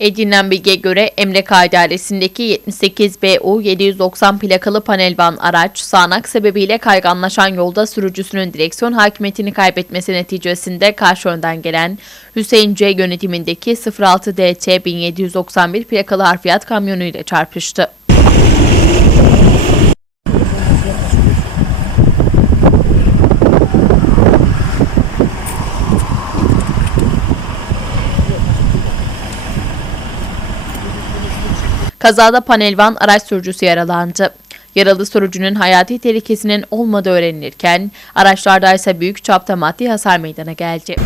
Edinilen bilgiye göre Emlak Dairesi'ndeki 78 BU 790 plakalı panel van araç sağanak sebebiyle kayganlaşan yolda sürücüsünün direksiyon hakimiyetini kaybetmesi neticesinde karşı önden gelen Hüseyin C yönetimindeki 06 DC 1791 plakalı harfiyat kamyonu ile çarpıştı. Kazada panel van araç sürücüsü yaralandı. Yaralı sürücünün hayati tehlikesinin olmadığı öğrenilirken araçlarda ise büyük çapta maddi hasar meydana geldi.